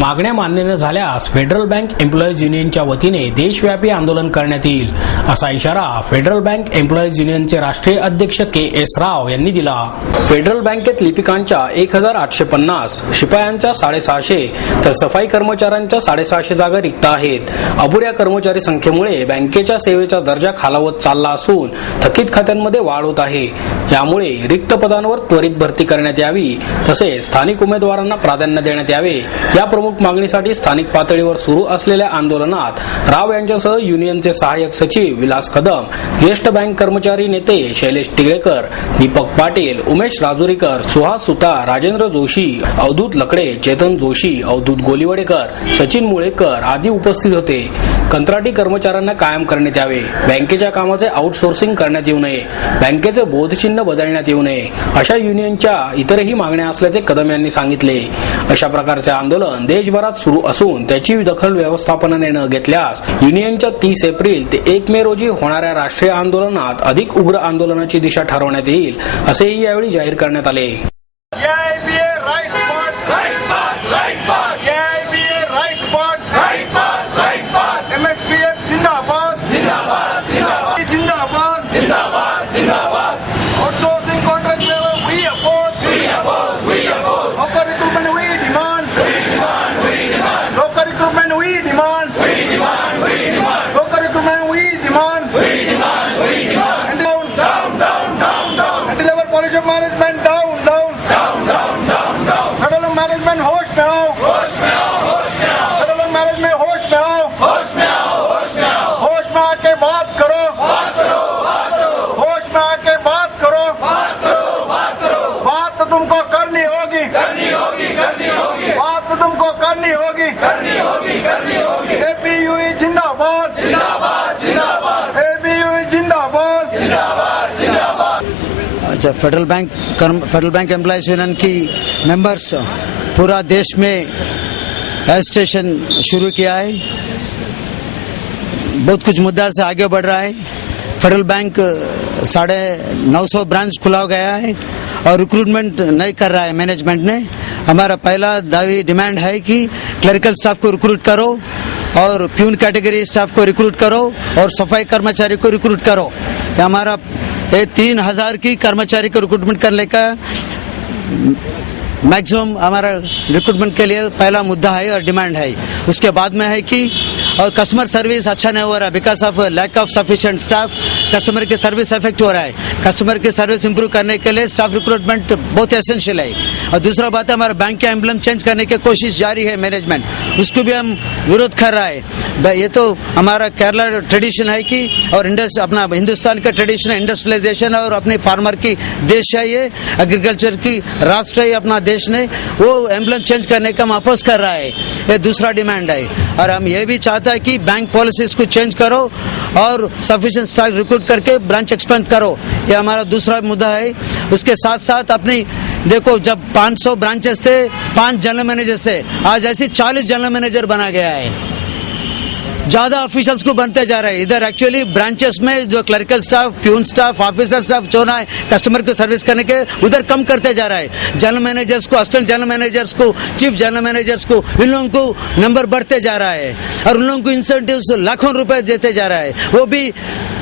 मागण्या मान्य न झाल्यास फेडरल बँक एम्प्लॉईज युनियनच्या वतीने देशव्यापी आंदोलन करण्यात येईल असा इशारा फेडरल बँक एम्प्लॉईज युनियनचे राष्ट्रीय अध्यक्ष के.एस. राव यांनी दिला। फेडरल बँकेत लिपिकांच्या 1850, शिपायांच्या 650 तर सफाई कर्मचाऱ्यांच्या 650 जागा रिक्त आहेत। अपुऱ्या कर्मचारी संख्येमुळे बँकेच्या सेवेचा दर्जा खालावत चालला असून थकीत खात्यांमध्ये वाढ होत आहे। यामुळे रिक्त पदांवर त्वरित भरती करण्यात यावी तसेच स्थानिक उमेदवारांना प्राधान्य देण्यात यावे या प्रमुख मागणीसाठी स्थानिक पातळीवर सुरू असलेल्या आंदोलनात राव यांच्यासह युनियनचे सहाय्यक सचिव विलास कदम, ज्येष्ठ बँक कर्मचारी नेते शैलेश टिगळेकर, दीपक पाटील, उमेश राजुरीकर, सुहास सुतार, राजेंद्र जोशी, अवधूत लकडे, चेतन जोशी, अवधूत गोलीवडेकर, सचिन मुळेकर आदी उपस्थित होते। कंत्राटी कर्मचाऱ्यांना कायम करण्यात यावे, बँकेच्या कामाचे आउटसोर्सिंग करण्यात येऊ नये, बँकेचे बोधचिन्ह बदलण्यात येऊ नये अशा युनियनच्या इतरही मागण्या असल्याचे कदम यांनी सांगितले। अशा प्रकारचे आंदोलन देशभरात सुरू असून त्याची दखल व्यवस्थापनाने न घेतल्यास युनियनच्या 30 एप्रिल ते 1 मे रोजी होणाऱ्या राष्ट्रीय आंदोलनात अधिक उग्र आंदोलनाची दिशा ठरवण्यात येईल असेही यावेळी जाहीर करण्यात आले। Management Federal management hosh mein ho, Federal management hosh mein ho, होश में आके बात करो, होश में आके बात करो, बात तो तुमको करनी होगी, बात तो तुमको करनी होगी, एपीयूई जिंदाबाद, एपीयूई जिंदाबाद। अच्छा, फेडरल बैंक एम्प्लॉइज यूनियन की मेंबर्स पूरा देश में एजिटेशन शुरू किया है। बहुत कुछ मुद्दा से आगे बढ़ रहा है। फेडरल बैंक 950 ब्रांच खुला गया है और रिक्रूटमेंट नहीं कर रहा है मैनेजमेंट ने। हमारा पहला दावी डिमांड है कि क्लरिकल स्टाफ को रिक्रूट करो और प्यून कैटेगरी स्टाफ को रिक्रूट करो और सफाई कर्मचारी को रिक्रूट करो। हमारा 3000 की कर्मचारी को रिक्रूटमेंट करने का मैक्सिमम हमारा रिक्रूटमेंट के लिए पहला मुद्दा है और डिमांड है। उसके बाद में है कि और कस्टमर सर्विस अच्छा नहीं हो रहा है because of lack of sufficient staff. Customer की सर्विस इफेक्ट हो रहा है। कस्टमर की सर्विस इंप्रूव करने के लिए स्टाफ रिक्रूटमेंट बहुत एसेंशियल है। और दूसरा बात है हमारा बैंक का एम्ब्लम चेंज करने की कोशिश जारी है मैनेजमेंट, उसको भी हम विरोध कर रहा है। ये तो हमारा केरला ट्रेडिशन है कि और अपना हिंदुस्तान का ट्रेडिशन इंडस्ट्रियलाइजेशन और अपने फार्मर की देश है, ये एग्रीकल्चर की राष्ट्र है अपना देश ने, वो एम्ब्लम चेंज करने का वापस कर रहा है। ये दूसरा डिमांड है। और हम ये भी चाहता है कि बैंक पॉलिसीज को चेंज करो और सफिशिएंट स्टाफ रिक्रूट करके ब्रांच एक्सपेंड करो। ये हमारा दूसरा मुद्दा है। उसके साथ साथ अपनी देखो, जब 500 ब्रांचेस थे, 5 जनरल मैनेजर थे, आज ऐसे 40 जनरल मैनेजर बना गया है। ज्यादा ऑफिशियल्स को बनते जा रहे हैं। इधर एक्चुअली ब्रांचेस में जो clerical staff, peon staff, officer staff जो ना कस्टमर को सर्विस करने के उधर कम करते जा रहा है। जनरल मैनेजर्स को, असिस्टेंट जनरल मैनेजर्स को, चीफ जनरल मैनेजर्स को, इन लोगों को नंबर बढ़ते जा रहा है और उन लोगों को इंसेंटिव्स लाखों रुपए देते जा रहा है। वो भी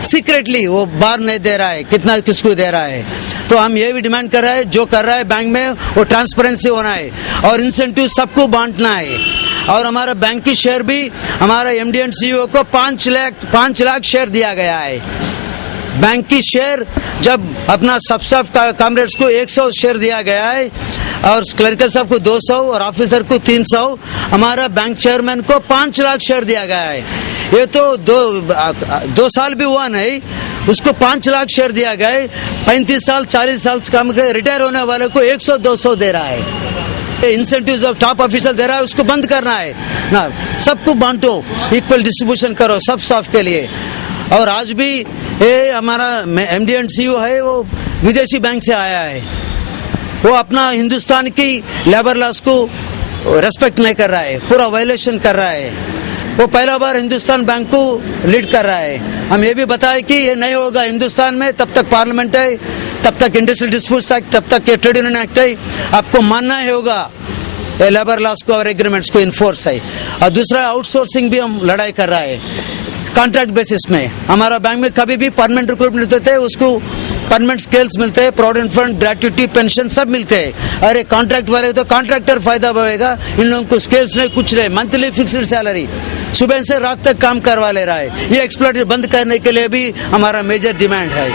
सीक्रेटली, वो बाहर नहीं दे रहा है कितना किसको दे रहा है। तो हम ये भी डिमांड कर रहे हैं, जो कर रहा है बैंक में वो ट्रांसपेरेंसी होना है और इंसेंटिव सबको बांटना है। और हमारा बैंक की शेयर भी हमारा एमडी एंड सीईओ को 5 लाख शेयर दिया गया है। बैंक की शेयर जब अपना सब स्टाफ कॉमरेड्स को 100 शेयर दिया गया है और क्लरिकल स्टाफ को 200 और ऑफिसर को 300, हमारा बैंक चेयरमैन को 5 लाख शेयर दिया गया है। ये तो 2 साल भी हुआ नहीं, उसको 5 लाख शेयर दिया गया है। 35 साल 40 साल काम कर रिटायर होने वाले को 100-200 दे रहा है। इंसेंटिव्स ऑफ टॉप ऑफिसर दे रहा है, उसको बंद करना है ना। सबको बांटो, इक्वल डिस्ट्रीब्यूशन करो सब स्टाफ के लिए। और आज भी ये हमारा एमडी एंड सीईओ है, वो विदेशी बैंक से आया है। वो अपना हिंदुस्तान की लेबर लॉस को रेस्पेक्ट नहीं कर रहा है, पूरा वायलेशन कर रहा है। वो पहला बार हिंदुस्तान बैंक को लीड कर रहा है। हम ये भी बताएं कि ये नहीं होगा हिंदुस्तान में, तब तक पार्लियामेंट है, तब तक इंडस्ट्रियल डिस्प्यूट्स एक्ट, तब तक ये ट्रेड यूनियन एक्ट है, आपको मानना ही होगा। ये लेबर लॉस को और एग्रीमेंट्स को इन्फोर्स है। और दूसरा आउटसोर्सिंग भी हम लड़ाई कर रहा है कॉन्ट्रैक्ट बेसिस में। हमारा बैंक में कभी भी परमानेंट रिक्रूटमेंट होते थे, उसको परमानेंट स्केल्स मिलते हैं, प्रोविडेंट फंड, ग्रेट्युटी, पेंशन सब मिलते हैं। अरे कॉन्ट्रैक्ट वाले तो कॉन्ट्रैक्टर फायदा बढ़ेगा, इन लोगों को स्केल्स नहीं, कुछ नहीं, मंथली फिक्स्ड सैलरी, सुबह से रात तक काम करवा ले रहा है। ये एक्सप्लॉइटेशन बंद करने के लिए भी हमारा मेजर डिमांड है।